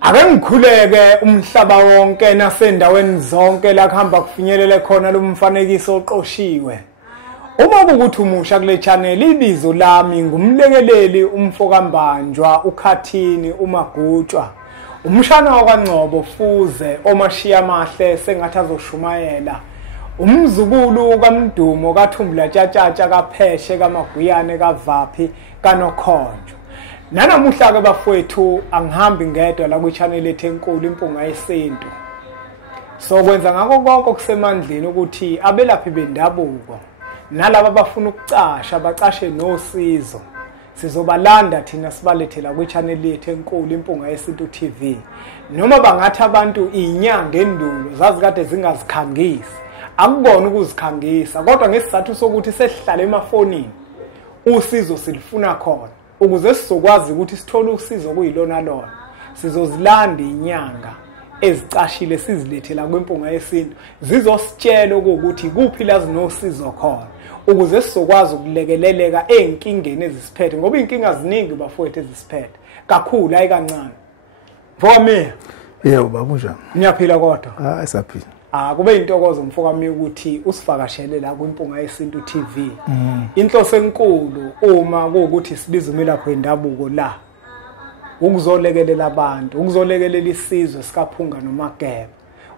Ake ngikhuleke umhlaba wonke nasendaweni zonke la kuhamba kufinyelele khona lo mfanekiso oqoshiwe. Uma ukuthi umusha kule channel ibizo lami ngumlekeleli umfokambanjwa uKhathini uMagutshwa. Umshana wakwaNgcobo Fuze omashiya mahle sengathi azoshumayela. Umzukulu kaMdumo kaThumbula Tshatatsha kaPheshe kaMaguyane kaVaphi kaNokhonjo. Nanamuhla ke bafowethu angihambi ngedwa la ku channel ethu enkulu impunga yesintu. So kwenza ngakho konke okusemandleni ukuthi abelaphi bendabuko nalabo abafuna ukucasha bacashe nosizo sizobalanda thina sibalethela ku channel yethu enkulu impunga yesintu TV. Noma bangathi abantu inyanga endulo zazi kade zingazikhangisi akubona ukuzikhangisa kodwa ngesizathu sokuthi sesihlala emafonini usizo silifuna khona ukuze sizokwazi ukuthi sithole usizo kuyilona lona sizozilanda inyanga ezicashile sizilethela kwempunga yesintu zizositshela ukuthi kuphi la zinosizo khona ukuze sizokwazi ukulekeleleka ezinkingeni ezisiphethe ngoba inkinga ziningi bafowethu ezisiphethe kakhulu ayikancane mfowami yebo baba unjani niyaphila kodwa esaphila kube intokozo mfowami ukuthi usivakashele la kwimpunga yesintu TV. Inhloso enkulu uma ukuthi sibiza umelaphi wendabuko la ukuzolekelela abantu, ukuzolekelela isizwe sikaPhunga noMageba.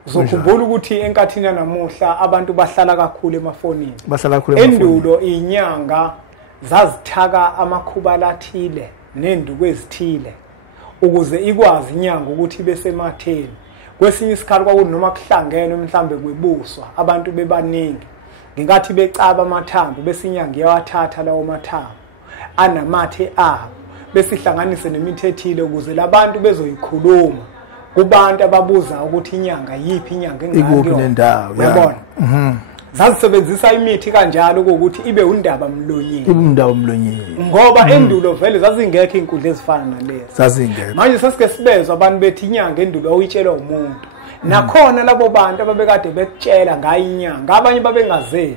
Uzokhumbula ukuthi enkathini namuhla abantu bahlala kakhulu emafonini. Bahlala kakhulu emafonini. Endulo inyanga zazithaka amakhuba lathile nenduku ezithile ukuze ikwazi inyanga ukuthi bese matheni. Kwesinye isikhathi kwakunoma kuhlangene mhlambe kwebuswa abantu bebaningi ngenkathi becaba amathambo bese inyanga iyawathatha lawo mathambo anamathe abo bese ihlanganise nemithethile ukuze labantu bezoyikhuluma kubantu ababuza ukuthi inyanga yipi inyanga engakho nendawo yabona zazisebenzisa imithi kanjalo ukuthi ibe undaba mlonyeni indaba mlonyeni ngoba endulo vele zazingekho inkundla ezifana nalezi zazingekho manje sesike sibezwe abantu bethi inyanga endulo oyitshelwa umuntu nakhona labo bantu ababekade betshela ngayo inyanga abanye babengazeli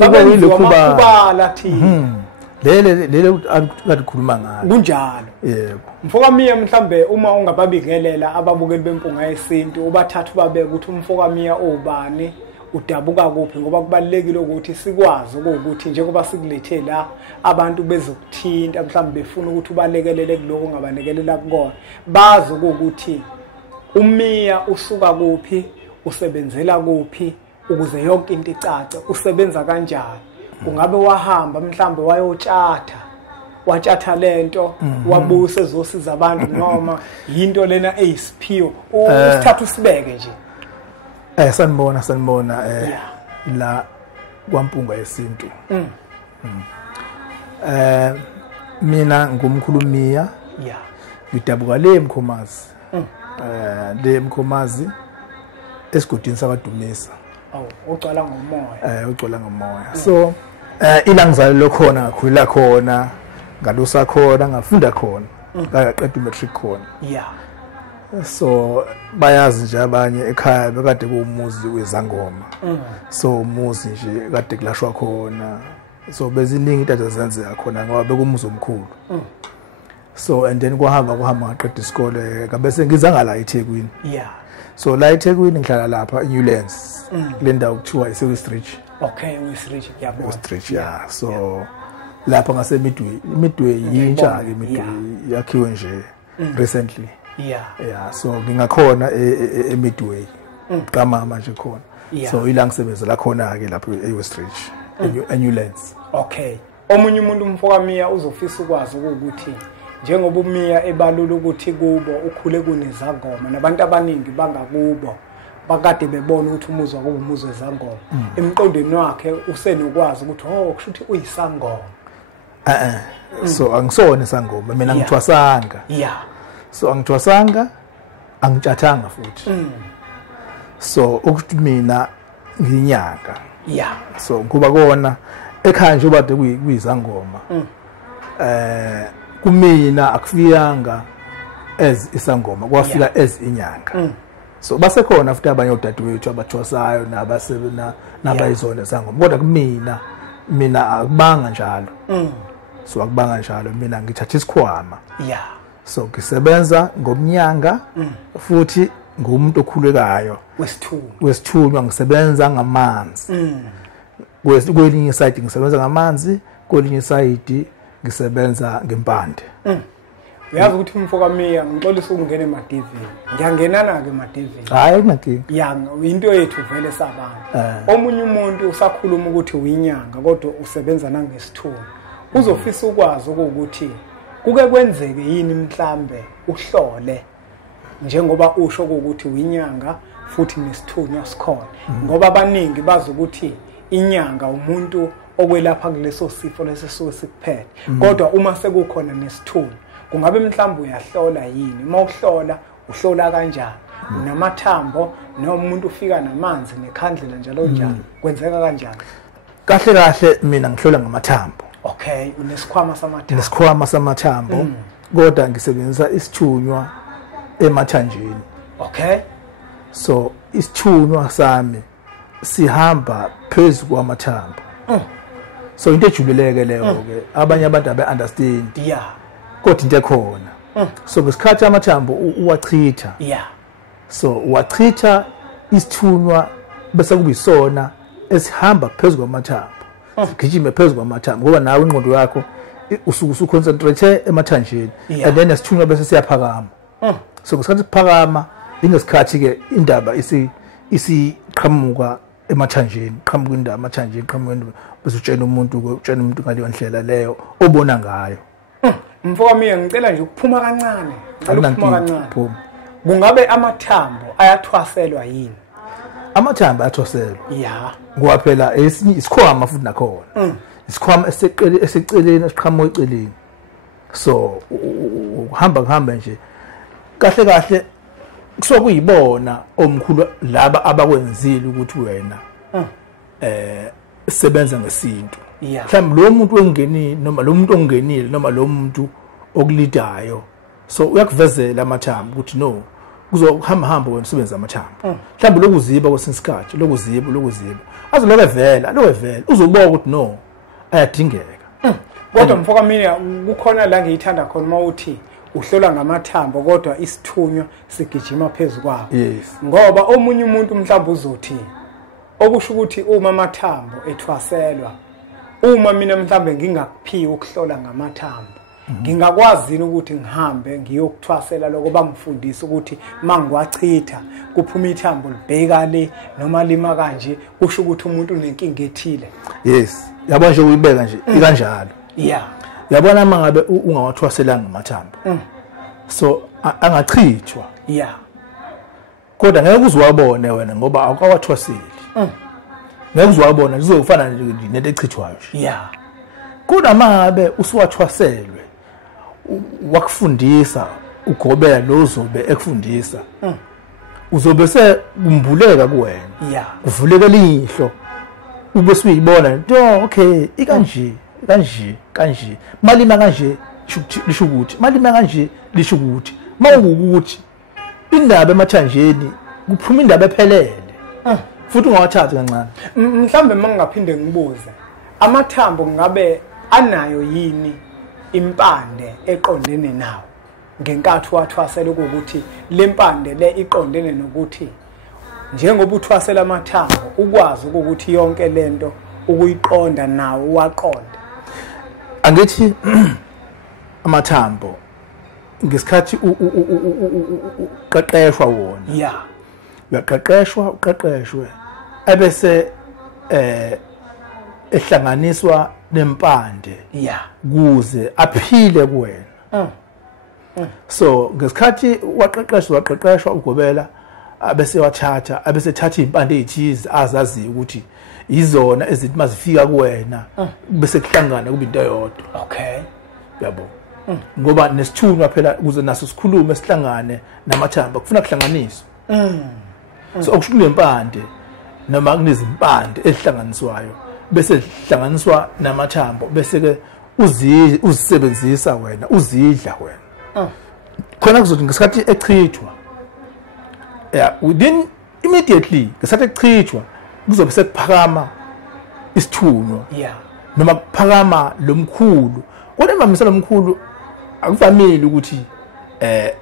babenziwa amakubala thina lele akukhuluma ngalo kunjalo yebo mfokamiya mhlambe uma ungababingelela ababukeli bempunga yesintu ubathathu babeke ukuthi umfokamiya obani udabuka kuphi ngoba kubalekile ukuthi sikwazi ukuthi njengoba sikulethe la abantu bezokuthinta mhlawumbe befuna ukuthi ubalekelele kuloko ungabalekelela kukona bazi ukuthi umiya usuka kuphi usebenzela kuphi ukuze yonke into icace usebenza kanjani kungabe wahamba mhlawumbe watshatha lento wabusa ezosiza abantu noma yinto lena eyisiphiwo usithathu sibeke nje sanibona la kwampunga yesintu mina ngumkhulumiya ngidabuka le Mkhomazi le Mkhomazi esigodini sakwaDumisa ucala ngomoya ucala ngomoya so ilangizalelo khona ngakhulila khona ngalusa khona ngafunda khona ngaqeda matric khona so bayazi nje abanye ekhaya bekade kuumuzi wezangoma so umuzi nje kade kulashwa khona so beziningi into ezenzeka khona ngoba bekumuzi omkhulu so and then kuhamba ngaqeda isikole kabese ngizanga la eThekwini so la eThekwini ngihlala lapha eNewlands le ndawo kuthiwa iSewistridge Westridge Westridge so lapha ngase Midway yintsha ke Midway yakhiwe nje recently so ngingakhona eMidway kamama nje khona so ila ngisebenzela khona ke lapha eWestridge eNewlands omunye umuntu umfokamiya uzofisa ukwazi ukuthi njengoba umiya ebalula ukuthi kubo ukhule kunezangoma nabantu abaningi bangakubo bakade bebona ukuthi umuzi wakubo umuzi wezangoma emqondweni wakhe usenokwazi ukuthi kushuthi uyisangoma so angisona isangoma mina ngithwasanga so angithwasanga angitshathanga futhi so ukuthi mina nginyanga so kuba kona ekhaya nje ubade kuyizangoma kumina akufiyanga as isangoma kwafika as inyanga so basekhona futhi abanye odadewethu abathwasayo nabayizona sangoma kodwa kumina akubanga njalo so akubanga njalo mina ngithatha isikhwama so ngisebenza ngomnyanga futhi ngumuntu okhulekayo wesithunywa ngisebenza ngamanzi kwelinye iside ngisebenza ngamanzi kwelinye iside ngisebenza ngempande uyazi ukuthi umfoka Miya ngixolisa ukungena ema-TV ngiyangenana ke ema-TV hayi kunankinga yanga into yethu vele sabantu omunye umuntu usakhuluma ukuthi uyinyanga kodwa usebenza nangesithunywa uzofisa ukwazi ukuthi kuke kwenzeke yini mhlambe uhlole njengoba usho ukuthi uyinyanga futhi nesithunywa sikhona ngoba abaningi bazi ukuthi inyanga umuntu okwelapha kuleso sifo lesisuke sikuphethe kodwa uma sekukhona nesithunywa kungabe mhlawumbe uyahlola yini mawuhlola uhlola kanjani unamathambo noma umuntu ufika namanzi nekhandlela njalo njalo kwenzeka kanjani kahle mina ngihlola ngamathambo okay unesikhwama samathambo kodwa ngisebenzisa isithunywa emathanjeni okay so isithunywa sami sihamba phezulu kwamathambo so into ejuleleke leyo ke abanye abantu abe understand kodwa into ekhona so ngesikhathi amathambo uwachitha so uwachitha isithunywa bese kubisona esihamba phezulu kwamathambo sigijime phezulu kwamathambo ngoba nawe ingqondo yakho usuconcentrate emathanjeni and then isithunywa bese siyaphakama so ngesikhathi siphakama ingesikhathi ke indaba isiqhamuka emathanjeni qhamuka indaba emathanjeni qhamuka bese utshena umuntu ngaleyo ndlela leyo obona ngayo mfowethu Miya ngicela nje ukuphuma kancane kungabe amathambo ayathwaselwa yini amathambo ayathwaselwa ngoba phela esinye isikhwama futhi nakhona isikhwama eseceleni esiqhamuka eceleni so uhamba nje kahle kusuka kuyibona omkhulu laba abakwenzile ukuthi wena sebenza ngesintu mhlawumbe lo muntu wengenile noma lo muntu ongenile noma lo muntu okulidayo so uyakuvezela amathambo ukuthi no kuzohamba wena usebenza amathambo mhlawumbe lokuziba kwesinsikhathi lokuziba azoloke vela uzobona ukuthi no ayadingeka kodwa mfoka Miya kukhona la ngiyithanda khona mawuthi uhlola ngamathambo kodwa isithunywa sigijima phezulu kwawo ngoba omunye umuntu mhlawumbe uzothi okusho ukuthi uma amathambo ethwaselwa uma mina mhlawumbe ngingakuphiwa ukuhlola ngamathambo ngingakwazi ukuthi ngihambe ngiyokuthwasela lokho bangifundisa ukuthi mangiwachitha kuphuma ithambo libheka le noma lima kanje kusho ukuthi umuntu unenkinga ethile yabona nje uyibeka nje ikanjalo yabona mangabe ungawathwaselanga ngamathambo so angachithwa kodwa ngeke uzwabone wena ngoba awukawathwaseli ngeke uzwabona lizofana nento echithwayo kodwa mangabe usuwathwaselwe wakufundisa ugobela lozobe ekufundisa uzobe sekumbuleka kuwena kuvuleke ilihlo ube suyibona into okay ikanje malima kanje lisho ukuthi malima kanje lisho ukuthi mawukuthi indaba emathanjeni kuphuma indaba ephelele futhi ungawathathi kancane mhlambe mangingaphinde ngibuze amathambo ngabe anayo yini impande eqondene nawo ngenkathi wathwasela ukuthi lempande le iqondene nokuthi njengoba uthwasela amathambo ukwazi ukuthi yonke lento ukuyiqonda nawo waqonda angithi amathambo ngesikhathi uqeqeshwa wona uyaqeqeshwe ebese ehlanganiswa nempande kuze aphile kuwena so ngesikhathi waqeqeshwa ugobela abese wathatha abese thatha impande ezithize azaziyo ukuthi izona ezithi mazifika kuwena bese kuhlangana kube into eyodwa yabo ngoba nesithunywa phela kuze naso sikhulume sihlangane namathambo kufuna kuhlanganiswa so okusho kulempande noma kunezimpande ezihlanganiswayo bese zihlanganiswa namathambo bese ke uzisebenzisa wena uzidla wena khona kuzothi ngesikhathi echithwa within immediately ngesikhathi echithwa kuzobe sekuphakama isithunywa noma kuphakama lomkhulu kodwa emamisela lomkhulu akuvamile ukuthi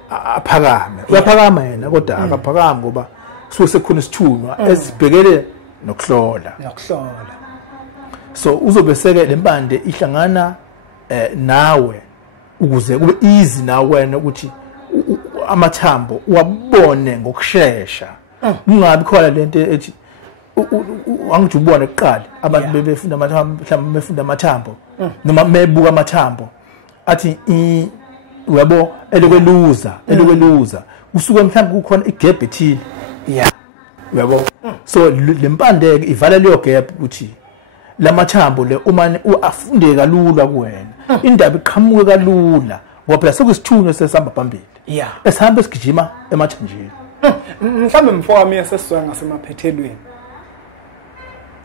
aphakame uyaphakama yena kodwa akaphakami ngoba suke sekukhona isithunywa esibhekele nokuhlola so uzobe seke lempande ihlangana nawe ukuze kube easy nawe wena ukuthi amathambo uwabone ngokusheshsha ungabi khona lento ethi angithi ubone kuqala abantu befunda amathambo mhlawumbe befunda amathambo noma mebuka amathambo athi uyabo elokweluza usuke mhlawumbe kukhona igap ethile uyabo so lempande ivala leyo gap ukuthi lamathambo le uma afunde kalula kuwena indaba iqhamuke kalula ngoba phela sokusithunywa sesihamba phambili esihamba esigijima emathanjeni mhlawumbe mfowami yasesizwa ngasemaphethelweni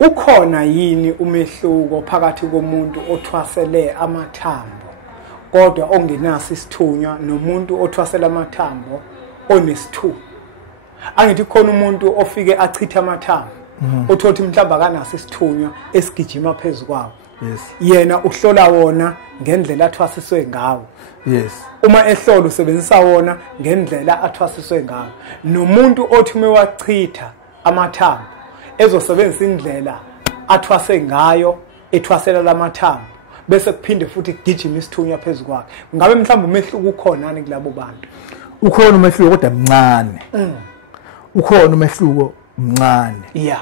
ukhona yini umehluko phakathi komuntu othwasele amathambo kodwa ongenaso isithunywa nomuntu othwasela amathambo onesithunywa angithi khona umuntu ofike achitha amathambo uthothi mhlawumbe akanaso isithunywa esigijima phezulu kwawo yena uhlola wona ngendlela athwasiswe ngawo uma ehlola usebenzisa wona ngendlela athwasiswe ngawo nomuntu othi mewachitha amathambo ezosebenzisa indlela athwase ngayo ethwasela lamathambo bese kuphinde futhi kugijima isithunywa phezulu kwakhe ngabe mhlawumbe umehluko ukhona ni kulabo bantu ukhona umehluko kodwa mncane ukhona umehluko mncane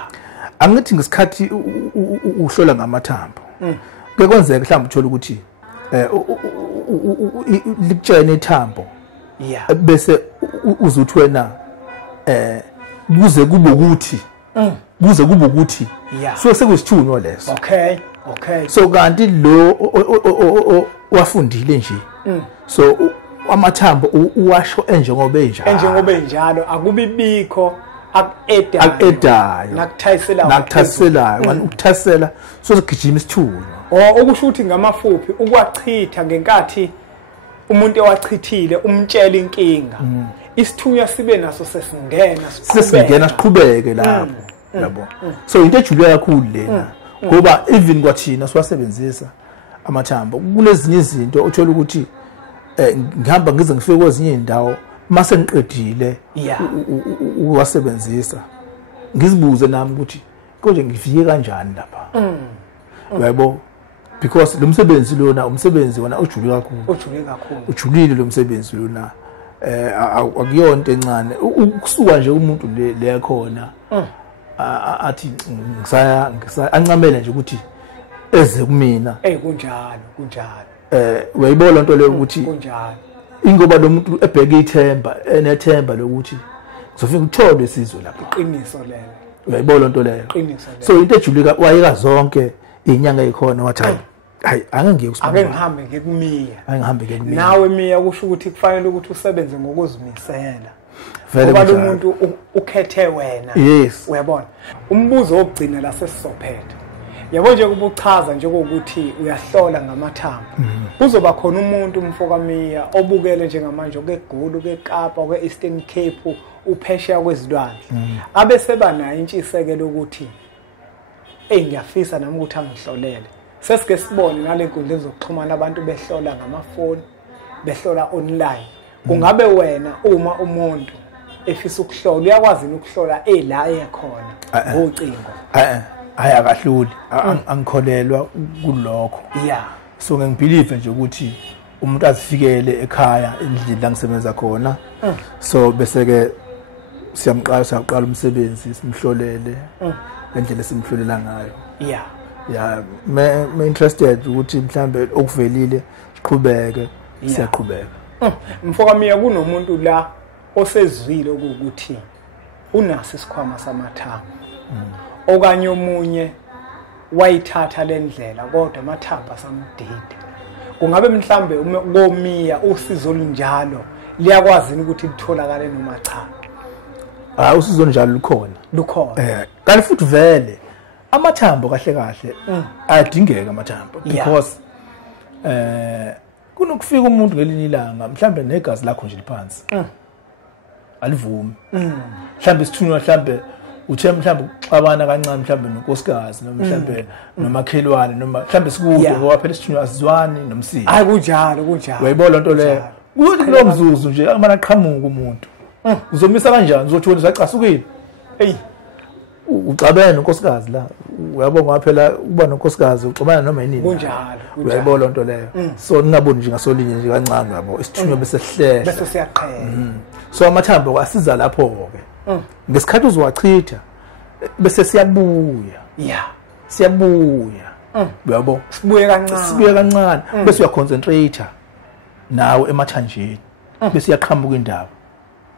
angithi ngesikhathi uhlola ngamathambo kekwenzeka mhlawumbe uthola ukuthi likutshene ithambo bese uzuthi wena kuze kube ukuthi so sekusithunywa leso okay so kanti lo wafundile nje so amathambo uwasho enjengoba enjalo akubi bikho akuedayo nakuthaselayo ngani ukuthasela so sigijima isithunywa okusho ukuthi ngamafuphi ukwachitha ngenkathi umuntu ewachithile umtshela inkinga isithunywa sibe naso sesingena siqhubeke lapho yabo so into ejule kakhulu lena ngoba even kwathina siwasebenzisa amathambo kunezinye izinto uthola ukuthi ngihamba ngize ngifike kwezinye indawo mase ngiqedile uwasebenzisa ngizibuze nami ukuthi konje ngifike kanjani lapha yabo because lo msebenzi lona umsebenzi wona ujule kakhulu ujulile lo msebenzi lona akuyonto encane ukusuka nje umuntu le khona athi ngisaya ancamele nje ukuthi eze kumina kunjalo uyayibona lento leyo ukuthi kunjalo ingoba lo muntu ebheke ithemba enethemba lokuthi ngizofika uthole isizwe lapho iqiniso lelo uyayibona lento leyo so into ejulika wayeka zonke inyanga ekhona wathi hayi angiye ake ngihambe ngekumiya nawe miya kusho ukuthi kufanele ukuthi usebenze ngokuzimisela ngoba lo muntu ukhethe wena uyabona umbuzo wokugcina la sesizophetha yabo nje kubuchaza njengokuthi uyahlola ngamathambo kuzoba khona umuntu umfokamiya obukele njengamanje keGoli keKapa keEastern Cape uphesheya kwezilwandle abe seba nayo intshisekelo ukuthi ngiyafisa nami ukuthi angihlolele sesike sibone ngale nkundla zokuxhumana abantu behlola ngamafoni behlola online kungabe wena uma umuntu efisa ukuhlola uyakwazi ukuhlola la ekhona ngocingo hayi akahluli angikholelwa kulokho so ngibelieve nje ukuthi umuntu azifikele ekhaya endlini la ngisebenza khona so bese ke siyaqala umsebenzi simhlolele ngendlela simhlolela ngayo me interested ukuthi mhlambe okuvelile siqhubeke siyaqhubeka mfokamiya kunomuntu la osezwile ukuthi unaso isikhwama samathambo okanye omunye wayithatha lendlela kodwa amathambo asamdide kungabe mhlambe komiya usizo olunjalo liyakwazi ukuthi litholakale noma cha usizo njalo lukhona kanti futhi vele amathambo kahle ayadingeka amathambo because kunokufika umuntu ngelinye ilanga mhlambe negazi lakho nje liphansi alivumi mhlambe isithunywa mhlambe uthe mhlambe uxabana kancane mhlambe nonkosikazi noma mhlambe nomakhelwane noma mhlambe sikude ngoba phela isithunywa asizwani nomsisi hayi kunjalo uyayibona lento leyo kuthi kulo mzuzu nje akumana qhamuka umuntu uzomisa kanjani uzothi wena saqasukile hey ucabene nonkosikazi la uyabonga phela uba nonkosikazi uxabana noma yini kunjalo uyayibona lonto leyo so ningaboni nje ngasolinye nje kancane yabo isithunywa bese sihlela bese siyaqhela so amathambo asiza lapho ke ngesikhathi uzowachitha bese siyabuya siyabuya uyabo sibuye kancane bese uyaconcentrate nawe emathanjeni bese uyaqhamuka indaba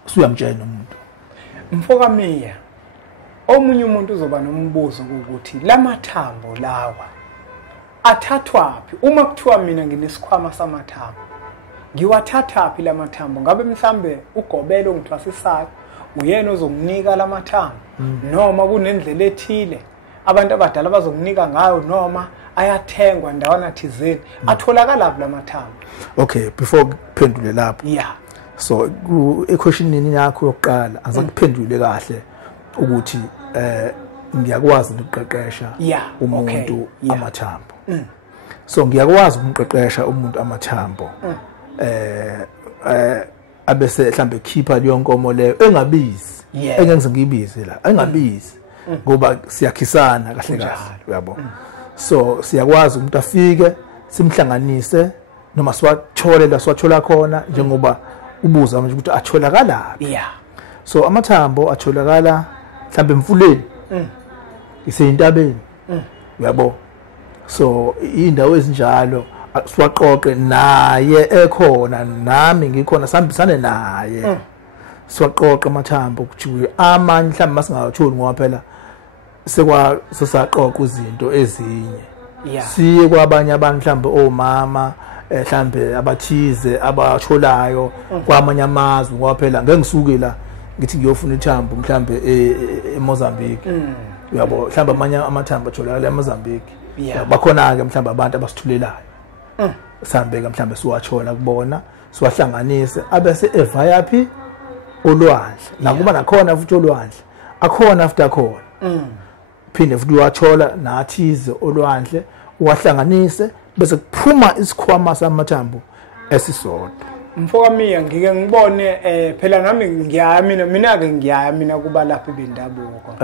usuyamtshela umuntu mfoka miya omunye umuntu uzoba nombuzo ukuthi lamathambo lawa athathwaphi uma kuthiwa mina nginesikhwama samathambo ngiwathathaphi lamathambo ngabe mhlambe ugobelo ongithwasisayo uyena ozonginika lamathambo noma kunendlela ethile abantu abadala bazokunika ngayo noma ayathengwa ndawana thizeni atholakala lamathambo okay before kuphendule lapho so equestionini yakho yokuqala azakuphendule kahle ukuthi ngiyakwazi ukuqeqesha umuntu amathambo so ngiyakwazi ukumqeqesha umuntu amathambo abese mhlambe khipha leyo nkomo leyo engabizi engenze ngiyibize la engabizi ngoba siyakhisana kahle kahle uyabo so siyakwazi umuntu afike simhlanganise noma siwathole la siwathola khona njengoba ubuza manje ukuthi atholakala so amathambo atholakala mhlambe emfuleni iseyintabeni uyabo so indawo ezinjalo siwaqoqe naye ekhona nami ngikhona sihambisane naye siwaqoqe amathambo kuthiwe amanye mhlawumbe masingawatholi ngoba phela sesaqoqa izinto ezinye siye kwabanye abantu mhlawumbe omama mhlawumbe abathize abatholayo kwamanye amazwe ngoba phela ngeke ngisuke la ngithi ngiyofuna ithambo mhlawumbe eMozambique uyabo mhlawumbe amanye amathambo atholakala eMozambique bakhona ke mhlawumbe abantu abasithulelayo sihambeka mhlawumbe siwathola kubona siwahlanganise abese evaya phi olwandle nakuba nakhona futhi olwandle akhona futhi akhona phinde futhi wathola nathize olwandle uwahlanganise bese kuphuma isikhwama samathambo esisodwa mfoka miya ngike ngibone phela nami ngiyaya mina kuba lapha bendabuko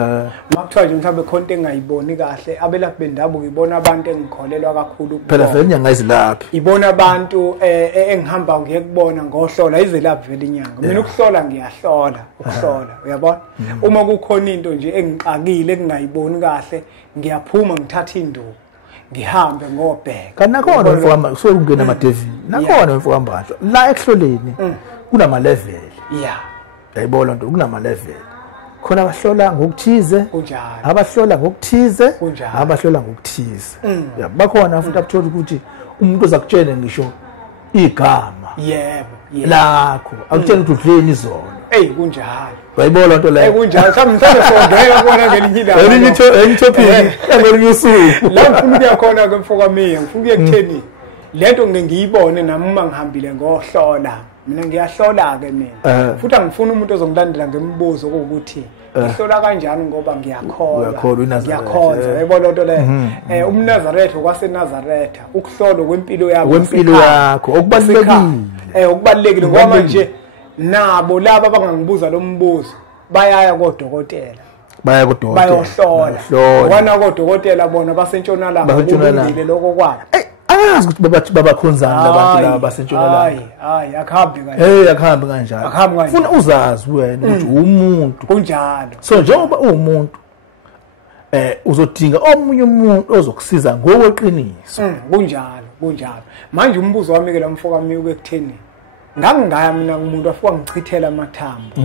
makuthiwa nje mhlawumbe khonto engayiboni kahle abelaphi bendabuko ibona abantu engikholelwa kakhulu phela vele inyanga izilaphi ibona abantu engihamba ngiye kubona ngohlola izelaphi vele inyanga mina ukuhlola ngiyahlola ukuhlola uyabona uma kukhona into nje engixakile engingayiboni kahle ngiyaphuma ngithatha induku ngihambe ngobheka kanti nakhona mfowamba kusuke kungena amaDavid nakhona mfowamba la ekuhloleni kunama level yayibona into kunama level khona abahlola ngokuthize abahlola ngokuthize abahlola ngokuthize bakhona futhi abuthola ukuthi umuntu ozakutshela ngisho igama lakho akutshela ukuthi udleni izona kunjalo wayibona lonto leyo kunjalo mhlawumbe songeka kubona ngelinye ilanga elinye topic ngelinye usuku la ngifuna ukuya khona ke mfoka miya ngifuna ukuye kutheni lento ngeke ngiyibone nami uma ngihambile ngohlola mina ngiyahlola ke mina futhi angifuni umuntu ozongilandela ngemibuzo ukuthi ngihlola kanjani ngoba ngiyakholwa yayibona lonto leyo umNazaretha kwaseNazaretha ukuhlolwa kwempilo yakho okubalekile ngoba manje nabo laba abangangibuza lo mbuzo bayaya kodokotela bayohlola wana kodokotela bona basentshonalanga kulungile lokho kwabo ayazi ukuthi babakhonzana labantu laba basentshonalanga akhambi kanjalo akhambi kanjalo ufuna uzazi wena ukuthi umuntu kunjalo so njengoba umuntu uzodinga omunye umuntu ozokusiza ngokweqiniso kunjalo manje umbuzo wami ke la mfoka miya ukutheni ngangingaya mina umuntu afika ngichithela amathambo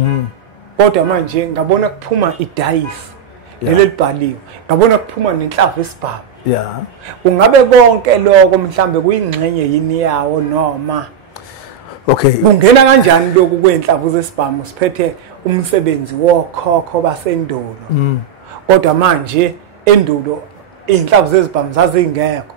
kodwa manje ngabona kuphuma idayisi leli libhaliwe ngabona kuphuma nenhlavu esibhamu kungabe konke lokho mhlambe kuyingxenye yini yawo noma kungena kanjani lokhu kwenhlavu zesibhamu siphethe umsebenzi wokhokho basendulo kodwa manje endulo inhlavu zezibhamu zazingekho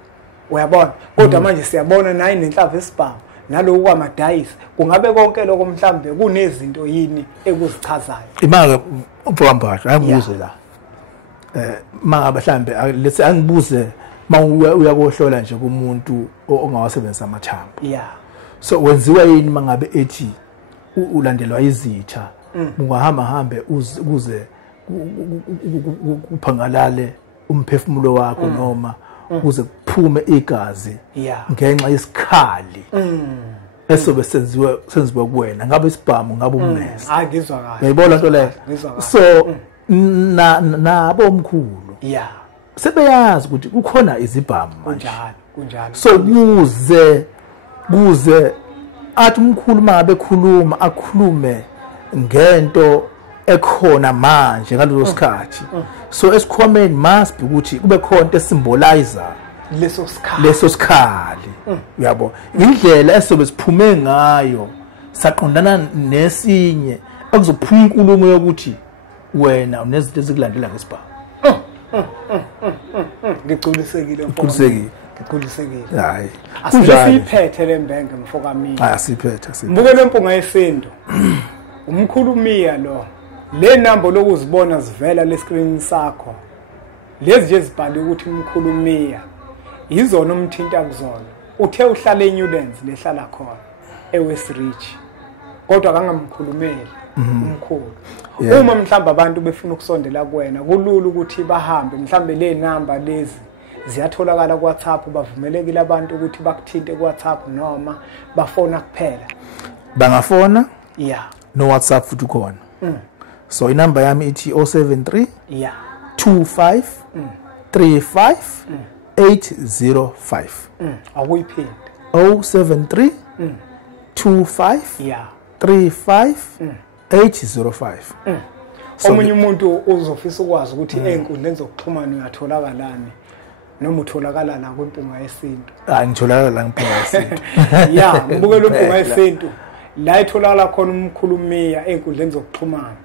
uyabona kodwa manje siyabona nayi nenhlavu esibhamu naloku kwamadayisi kungabe konke lokho mhlambe kunezinto yini ekuzichazayo imaka umfowambasha angibuze la manga mhlambe let's angibuze mawuyakohlola nje kumuntu ongawasebenzisa amathambo So wenziwa yini mangabe ethi ulandelwa izitha ungahamba hambe ukuze kuphangalale umphefumulo wakho noma ukuze kuphume igazi ngenxa yesikhali esobe senziwa kuwena ngabe isibhamu ngabe ummese ngizwa kahle uyayibona nto leyo so nabo omkhulu sebeyazi ukuthi kukhona izibhamu kunjalo so kuze athi umkhulu mangabe khuluma akhulume ngento ekhona manje ngaleso sikhathi so esikhomeni must ukuthi kube khona into esymbolizer leso sikhali uyabo indlela esobe siphume ngayo saqondana nesinye akuzophuma inkulumo yokuthi wena unezinto ezikulandela ngesibhamu ngigculisekile hayi asiphethe lembenge mfoka mina asiphethe mbuke lempunga yesintu umkhulumiya lo le number lokuzibona sivela le screen sakho lezi nje zibhale ukuthi umkhulumiya izona umthinta kuzona uthe uhlala eNewlands lehlala khona eWestridge kodwa kangamkhulumeli umkhulu uma mhlamba abantu befuna ukusondela kuwena kulula ukuthi bahambe mhlambe le number lezi ziyatholakala ku WhatsApp bavumelekile abantu ukuthi bakuthinte ku WhatsApp noma bafona kuphela bangafona no WhatsApp futhi khona so inamba yami ithi 073 25 35 805 akuyiphinde 073 25 35 805 omunye umuntu uzofisa ukwazi ukuthi einkundleni zokuxhumana uyatholakala noma utholakala la kwimpunga yesintu ngitholakala la kwimpunga yesintu ngibuke lo mpunga yesintu la itholakala khona umkhulumiya einkundleni zokuxhumana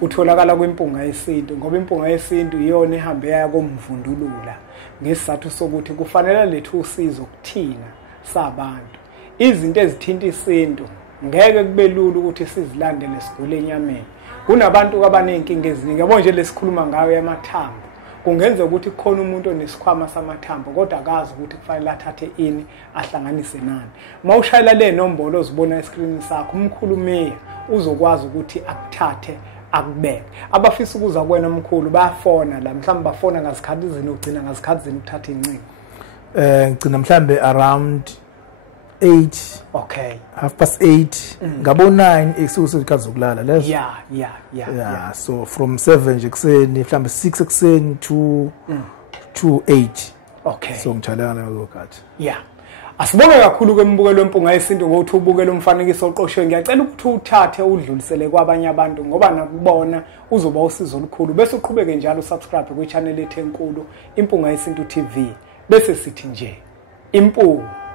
utholakala kwimpunga yesintu ngoba impunga yesintu iyona ehambe yaya komvundulula ngesizathu sokuthi kufanele lethu usizo kuthina sabantu izinto ezithinta isintu ngeke kube lula ukuthi sizilandele sigule enyameni kunabantu abanenkinga eziningi yabo nje lesikhuluma ngayo yamathambo kungenza ukuthi kukhona umuntu onesikhwama samathambo kodwa akazi ukuthi kufanele athathe ini ahlanganise nani mawushayela le nombolo ozibona escreen sakho umkhulumiya uzokwazi ukuthi akuthathe akubeke abafisa ukuza kuwena omkhulu bayafona la mhlawumbe bafona ngasikhathi izini ugcina ngasikhathi izini ukuthatha incingo ngicina mhlambe around 8 8:30 ngabo 9 ekusukusikhathi zokulala lezo so from 7 nje ekseni mhlambe 6 ekseni to 8 so ngithalana lezo khathi asibonge kakhulu kwembukelo wempunga yesintu ngokuthi ubukele umfanekiso oqoshwe ngiyacela ukuthi uthathe udlulisele kwabanye abantu ngoba nakubona uzoba usizo olukhulu bese uqhubeke njalo subscribe ku channel ethu enkulu Impunga Yesintu TV bese sithi nje impunga